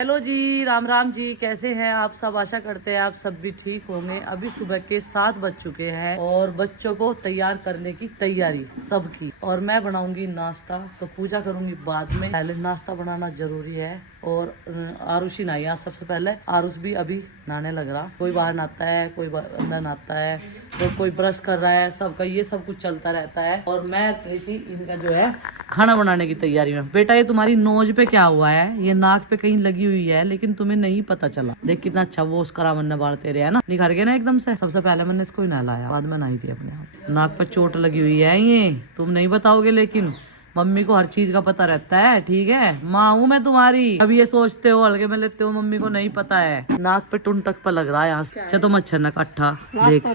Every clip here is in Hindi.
हेलो जी, राम राम जी। कैसे हैं आप सब? आशा करते हैं आप सब भी ठीक होंगे। अभी सुबह के 7 बज चुके हैं और बच्चों को तैयार करने की तैयारी सबकी। और मैं बनाऊंगी नाश्ता, तो पूजा करूंगी बाद में। पहले नाश्ता बनाना जरूरी है। और आरुषि नहाई आज सबसे पहले। आरुष भी अभी नहाने लग रहा। कोई बाहर नहाता है, कोई अंदर नहाता है, और कोई ब्रश कर रहा है। सबका ये सब कुछ चलता रहता है। और मैं थी इनका जो है खाना बनाने की तैयारी में। बेटा, ये तुम्हारी नोज पे क्या हुआ है? ये नाक पे कहीं लगी हुई है, लेकिन तुम्हें नहीं पता चला। देख कितना अच्छा वो उसका मैंने बाल तेरे है ना, निखर गए ना एकदम से। सबसे पहले मैंने इसको ही नहलाया, बाद में नहाई थी अपने आप। नाक पे चोट लगी हुई है, ये तुम नहीं बताओगे, लेकिन मम्मी को हर चीज का पता रहता है। ठीक है, माँ हूँ मैं तुम्हारी। अभी ये सोचते हो, हल्के में लेते हो, मम्मी को नहीं पता है। नाक पे टुनटक पे लग रहा है यहाँ से। तो मच्छर न काटा, देख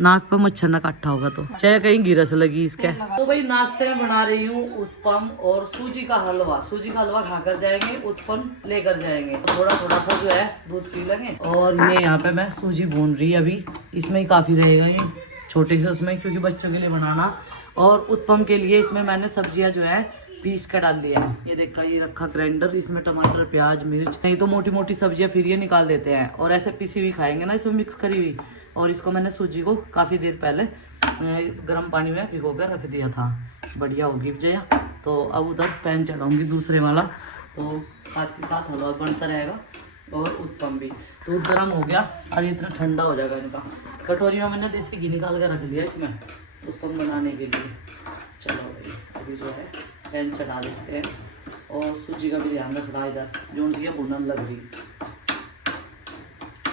नाक पे मच्छर न काटा होगा तो चाहे कहीं गिरस लगी इसके। तो भाई नाश्ते में बना रही हूँ उत्पम और सूजी का हलवा। सूजी का हलवा खाकर जाएंगे, उत्पम लेकर जाएंगे। तो थोड़ा थोड़ा तो जो है दूध पी लेंगे। और ये यहाँ पे मैं सूजी भून रही अभी, इसमें ही काफी रहेगा ये छोटे से उसमें, क्योंकि बच्चों के लिए बनाना। और उत्पम के लिए इसमें मैंने सब्जियां जो है पीस कर डाल दिया है। ये देखा, ये रखा ग्राइंडर, इसमें टमाटर, प्याज, मिर्च। नहीं तो मोटी मोटी सब्जियां फिर ये निकाल देते हैं, और ऐसे पिसी हुई खाएंगे ना, इसमें मिक्स करी हुई। और इसको मैंने सूजी को काफ़ी देर पहले गर्म पानी में भिगो कर रख दिया था, बढ़िया होगी जया। तो अब उधर पैन चढ़ाऊंगी दूसरे वाला, तो साथ के साथ हलवा बनता रहेगा और उत्पम भी। दूध गर्म हो गया, अब इतना ठंडा हो जाएगा इनका। कटोरी में मैंने देसी घी निकाल कर रख दिया इसमें उत्पम बनाने के लिए। चलो भाई, अभी जो है पैन चढ़ा देते हैं। और सूजी का भी ध्यान रखना, इधर जो सी भुनन लग रही।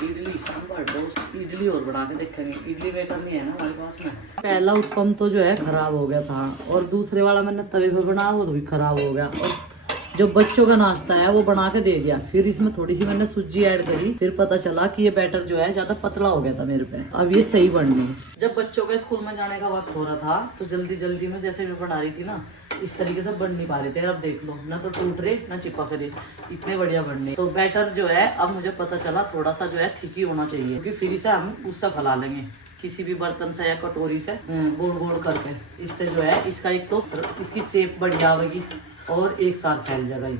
इडली सांभर डोसा, इडली और बना के देखेंगे। इडली मेकर नहीं है ना हमारे पास में। पहला उत्पम तो जो है खराब हो गया था, और दूसरे वाला मैंने तवे पे बनाया, वो तो भी खराब हो गया। और जो बच्चों का नाश्ता है वो बना के दे दिया, फिर इसमें थोड़ी सी मैंने सूजी ऐड करी, फिर पता चला कि ये बैटर जो है ज्यादा पतला हो गया था मेरे पे। अब ये सही बननी। जब बच्चों के स्कूल में जाने का वक्त हो रहा था, तो जल्दी जल्दी में जैसे मैं बना रही थी ना, इस तरीके से बन नहीं पा रहे थे। अब देख लो, ना तो टूट रहे ना चिपक रहे, इतने बढ़िया बनने। तो बैटर जो है अब मुझे पता चला थोड़ा सा जो है ठीक ही होना चाहिए, क्योंकि फिर इसे हम उससे फैला लेंगे किसी भी बर्तन से या कटोरी से गोल गोल करके। इससे जो है इसका एक तो इसकी शेप बढ़िया आएगी और एक साथ फैल जाएगा ये।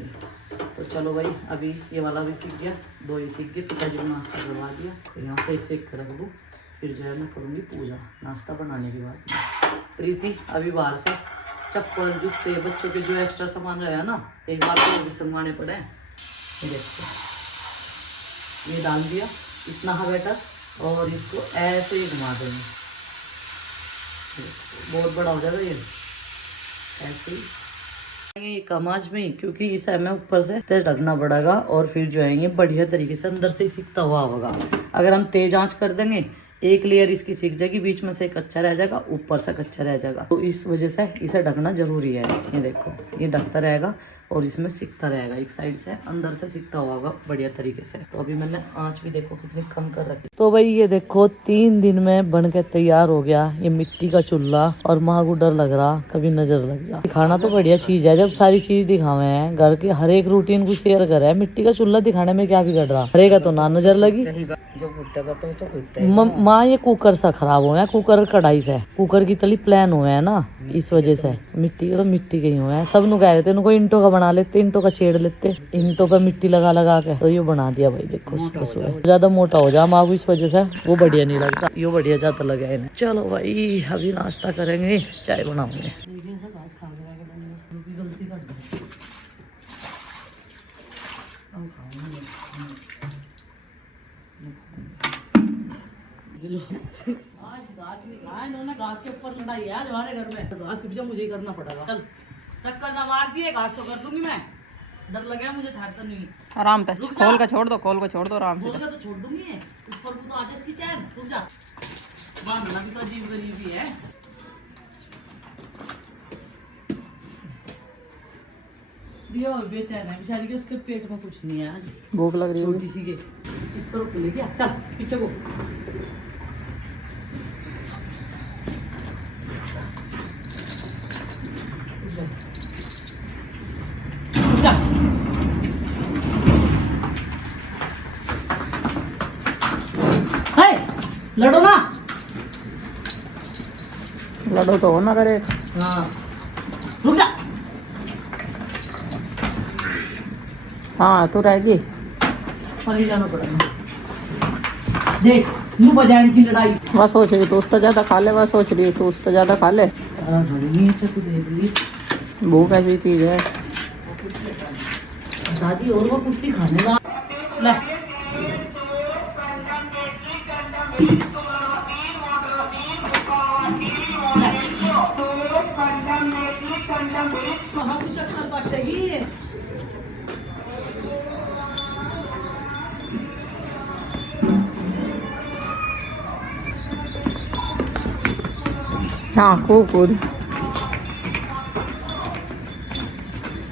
तो चलो भाई, अभी ये वाला भी सीख गया, दो ही सीख गए। पिताजी को नाश्ता करवा दिया, तो यहाँ से एक सेक कर रख दूँ, फिर जो है मैं करूँगी पूजा नाश्ता बनाने के बाद। प्रीति अभी बाहर से चप्पल, जूते, बच्चों के जो एक्स्ट्रा सामान रहे ना, एक बार तो भी संगवाने पड़े। ये देखो, ये डाल दिया इतना हा बैटर, और इसको ऐसे ही घुमा देंगे। बहुत बड़ा हो जाएगा ये, ऐसे ही ये कमाज में, क्योंकि इसे हमें ऊपर से तेज ढकना पड़ेगा। और फिर जो है ये बढ़िया तरीके से अंदर से सीखता हुआ होगा। अगर हम तेज आंच कर देंगे, एक लेयर इसकी सीख जाएगी, बीच में से कच्चा रह जाएगा, ऊपर से कच्चा रह जाएगा। तो इस वजह से इसे ढकना जरूरी है। ये देखो, ये ढकता रहेगा और इसमें सीखता रहेगा, एक साइड से अंदर से सीखता होगा बढ़िया तरीके से। तो अभी मैंने आंच भी देखो कितनी कम कर रखी। तो भाई ये देखो 3 दिन में बन के तैयार हो गया ये मिट्टी का चूल्हा। और माँ को डर लग रहा कभी नजर लग जा। दिखाना तो बढ़िया चीज है, जब सारी चीज दिखावे हैं, घर के हर एक रूटीन को शेयर करे। मिट्टी का चूल्हा दिखाने में क्या बिगड़ रहा, हरेगा तो ना नजर लगी। माँ ये कुकर सा खराब हुआ है, कुकर कढ़ाई से, कुकर की तली प्लान हुए है ना, इस वजह से मिट्टी के तो मिट्टी के ही हुए हैं। सब नु कह रहे थे इनको ईंटों का बना लेते, ईंटों का छेड़ लेते, ईंटों पर मिट्टी लगा लगा के। तो ये बना दिया भाई, देखो ज्यादा मोटा हो जा माँ को, इस वजह से वो बढ़िया नहीं लगता, ये बढ़िया ज्यादा लगे इन्हें। चलो भाई अभी नाश्ता करेंगे, चाय बनाऊंगे। आज इन्होंने घास के ऊपर लड़ाई है आज हमारे घर में, तो घास मुझे ही करना पड़ेगा। चल टक्कर ना मार दिए, घास तो कर दूंगी मैं, डर लगा मुझे, ठहरता नहीं। आराम से खोल का छोड़ दो, खोल को छोड़ दो आराम से। तो छोड़ दूंगी ऊपर को, तो आज इसकी चैन रुक जा। बांधना भी तो अजीब गरीबी है। दिया और बेचैन है बेचारी के, उसके पेट में कुछ नहीं है आज, भूख लग रही है छोटी सी के। इस तरफ ले गया, चल पीछे को। लड़ो ना, लड़ो तो हो ना करे। हाँ रुक जा। हाँ तू रहेगी। फली जाना पड़ेगा। देख यूं बजाएं की लड़ाई। वह सोच रही तू उससे ज्यादा खा ले, वह सोच रही तू उससे ज्यादा खा ले। सारा थोड़ी नीचे तू देख ली। भूख ऐसी चीज है। दादी और वो कुत्ती खाने का ला। कहाँ कुछ चक्कर काटेगी? हाँ खूब कूद।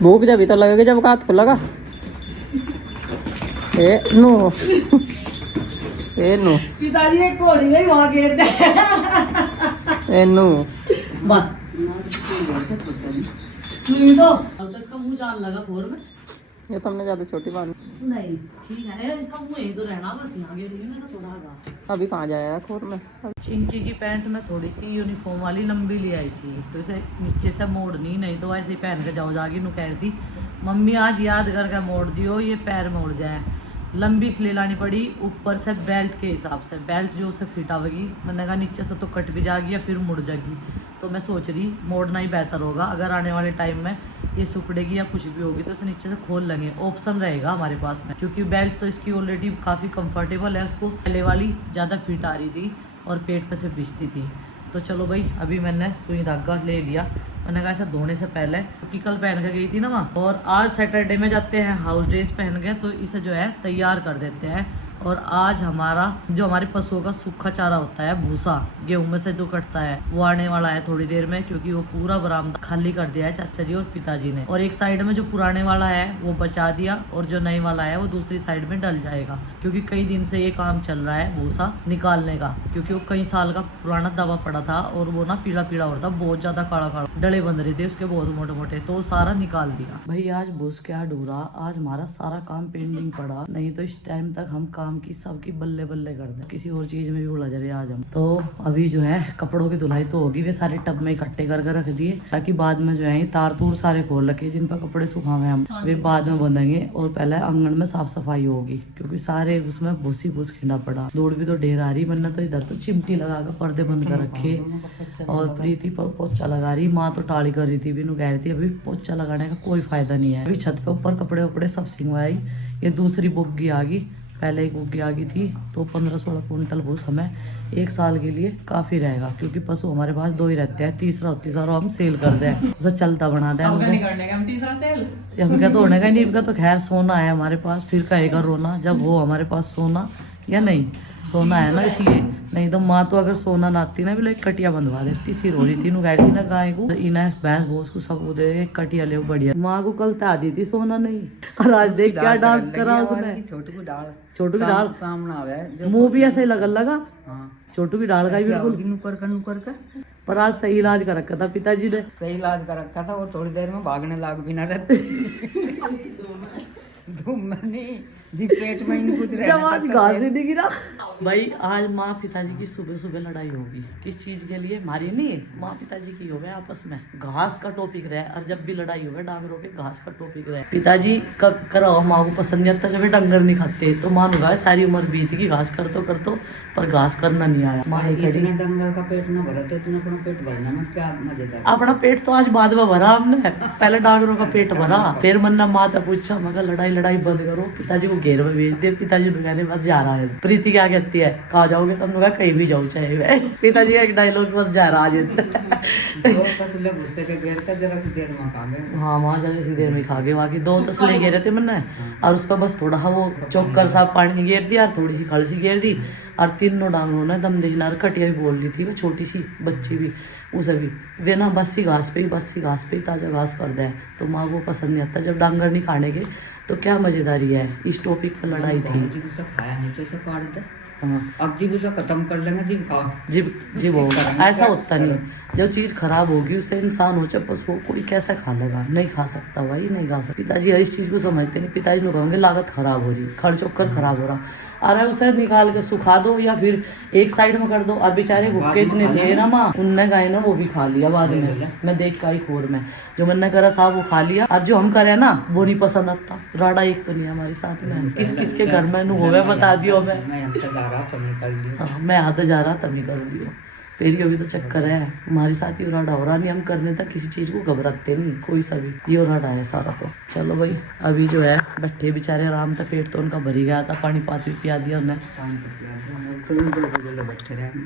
भूख जब तो लगेगी जब हाथ खुलेगा। ए नो ए नो पिताजी ने कोड़ी में वहां गिर दे। ए नो बस तू तो अब तो इसका मुंह जान लगा खोर में। ये तुमने ज्यादा छोटी बांधी। नहीं ठीक है, इसका मुंह यही तो रहना, बस यहाँ गिर गई ना तो थोड़ा सा। अभी कहाँ जाया खोर में। चिंकी की पैंट में थोड़ी सी यूनिफॉर्म वाली लंबी ले आई थी, तो इसे नीचे से मोड़नी, नहीं तो ऐसे ही पहन के जाओ जागी। नु कह रही थी मम्मी आज याद करके मोड़ दियो, ये पैर मोड़ जाए। लंबी इसलिए लानी पड़ी ऊपर से बेल्ट के हिसाब से, बेल्ट जो उसे फिट आवेगी। मैंने कहा नीचे से तो कट भी जाएगी या फिर मुड़ जाएगी, तो मैं सोच रही मोड़ना ही बेहतर होगा। अगर आने वाले टाइम में ये सुकड़ेगी या कुछ भी होगी तो इसे नीचे से खोल लेंगे, ऑप्शन रहेगा हमारे पास में। क्योंकि बेल्ट तो इसकी ऑलरेडी काफ़ी कंफर्टेबल है, उसको पहले वाली ज़्यादा फिट आ रही थी और पेट पे से बिछती थी। तो चलो भाई अभी मैंने सुई धागा ले लिया। मैंने कहा ऐसा धोने से पहले, क्योंकि कल पहन के गई थी ना वहाँ, और आज सैटरडे में जाते हैं हाउस ड्रेस पहन के, तो इसे जो है तैयार कर देते हैं। और आज हमारा जो हमारे पशुओं का सूखा चारा होता है, भूसा गेहूं में से जो कटता है, वो आने वाला है थोड़ी देर में, क्योंकि वो पूरा बरामदा खाली कर दिया है चाचा जी और पिताजी ने। और एक साइड में जो पुराने वाला है वो बचा दिया, और जो नए वाला है वो दूसरी साइड में डल जाएगा। क्योंकि कई दिन से ये काम चल रहा है भूसा निकालने का, क्योंकि वो कई साल का पुराना दवा पड़ा था और वो ना पीला पीला हो रहा था, बहुत ज्यादा काला काला डले बन रहे थे उसके बहुत मोटे मोटे, तो सारा निकाल दिया। भाई आज भूस क्या ढूंढा, आज हमारा सारा काम पेंडिंग पड़ा, नहीं तो इस टाइम तक हम काम की सबकी बल्ले बल्ले कर दे, किसी और चीज में भी उलझ रहे आज हम। तो अभी जो है कपड़ों की धुलाई तो होगी, वे सारे टब में इकट्ठे करके रख दिए, ताकि बाद में जो है तार तूर सारे खोल रखे जिन पर कपड़े सुखावे हम, वे बाद में बंधेंगे। और पहले आंगन में साफ सफाई होगी, क्योंकि सारे उसमें भूसी भूस खिंडा पड़ा, दौड़ भी तो ढेर आ रही। वरना तो इधर तो चिमटी लगा कर पर्दे बंद कर रखे, और प्रीति पर पोछा लगा रही, माँ तो टाली कर रही थी, बिनू कह रही थी अभी पोछा लगाने का कोई फायदा नहीं है। अभी छत पे ऊपर कपड़े वपड़े सब सिंगवाई। ये दूसरी बुग्गी आ गई, पहले एक बुग्गी आ गई थी, तो 15-16 कुंटल भूस हमें एक साल के लिए काफी रहेगा, क्योंकि पशु हमारे पास 2 ही रहते हैं, तीसरा हम सेल कर दें, उसे चलता बना दें। हम क्या तो होने का नहीं, इनका तो खैर सोना है हमारे पास, फिर कहेगा रोना जब हो हमारे पास सोना या नहीं सोना है ना, इसलिए। नहीं तो माँ तो अगर सोना नाती ना भी लोग कटिया बंधवा देती, सिर हो रही थी गाड़ी ना गाय को, इन्हें भैंस भूस को सब दे कटिया ले बढ़िया। माँ को कल ता दी थी सोना नहीं, और आज देख क्या डांस करा उसने। छोटू की डाल सामने मुंह भी ऐसे लगा छोटू की डाल का ही बिल्कुल नुकर का। पर आज सही इलाज कर रखा था पिताजी ने, सही इलाज कर रखा था। वो थोड़ी देर में भागने लाग भी ना रहते। धूम में नहीं जी, पेट में ही कुछ रहना। जब आज घास ही नहीं गिरा। भाई आज माँ पिताजी की सुबह सुबह लड़ाई होगी, किस चीज के लिए, हमारी नहीं, माँ पिताजी की हो गए आपस में, घास का टॉपिक रहे। और जब भी लड़ाई होगा डांगरों के घास का टॉपिक रहे। पिताजी कराओ माँ को पसंद नहीं आता, जब डंगर नहीं खाते, तो माँ नुगा सारी उम्र बीत गई घास कर तो पर घास करना नहीं आया। माँ इतना डंगर का पेट ना भरा तो इतना अपना पेट भरना में क्या मजेदार। अपना पेट तो आज बाद में भरा हमने, पहले डांगरों का पेट भरा, फिर मन्ना माँ तक पूछा, मगर लड़ाई बंद करो, पिताजी को घेर में भेज दे। पिताजी कहने बस जा रहा है। प्रीति क्या कहती है, कहाँ जाओगे तुम लोग, कहीं भी जाओ चाहे वे। पिताजी का एक डायलॉग बस जा रहा हाँ वहाँ जाने सी देर में खा गए, बाकी 2 तसले घेरे थे मैंने, और उस पर बस थोड़ा वो चौकर सा पानी घेर दिया, और थोड़ी सी खल सी घेर दी, और 3 डांगरों ने दम देखना। कटिया भी बोल रही थी, वो छोटी सी बच्ची भी, उसे भी वे ना बस्सी घास पे ही ताज़ा घास कर दे, तो माँ को पसंद नहीं आता। जब डांगर नहीं खाने के तो क्या मजेदारी है। इस टॉपिक पर लड़ाई थी। खाया नहीं तो काट दे, हाँ अब जी उसे खत्म कर लेंगे जी, जी वो ऐसा होता नहीं। जो चीज़ खराब होगी उसे इंसान हो चाहे पशु, कोई कैसे खा लेगा, नहीं खा सकता भाई, नहीं खा सकता। पिताजी हर इस चीज़ को समझते नहीं। पिताजी लोग कहोगे लागत खराब हो रही, खर्च होकर खराब हो रहा, अरे उसे निकाल के सुखा दो या फिर एक साइड में कर दो। और बेचारे भूखे इतने थे ना माँ, उनने गाय ना वो भी खा लिया बाद में। मैं देख का ही खोर में जो मैंने करा था वो खा लिया, और जो हम करे ना वो नहीं पसंद आता। राडा एक तो नहीं हमारे साथ में, किस किस के घर में हो गया बता दियो। मैं हम तो जा रहा तो मैं कर लियो। हाँ, मैं आते जा रहा तभी कर लियो। तेरी अभी तो चक्कर है हमारे साथ ही राडा हो रहा नहीं। हम करने तक किसी चीज को घबराते नहीं कोई सा भी, ये राडा है सारा। तो चलो भाई अभी जो है बैठे बेचारे आराम तक, पेट तो उनका भरी गया था, पानी पाती पिया दिया उन्हें।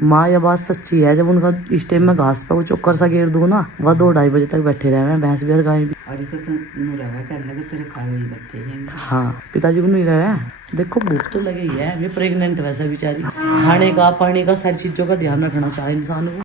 माँ ये बात सच्ची है, जब उनका इस टाइम में घास पे वो चोकर सा घेर दूं ना, वह 2-2:30 बजे तक बैठे रहे हैं भैंस भी और गाय भी। और इसे तो रहा कर लगे तेरे खाए हुए बच्चे हैं। हाँ पिताजी को नहीं रहे हैं। देखो भूख तो लगी है, ये प्रेग्नेंट वैसे बेचारी, खाने का पानी का सारी चीजों का ध्यान रखना चाहिए इंसान को।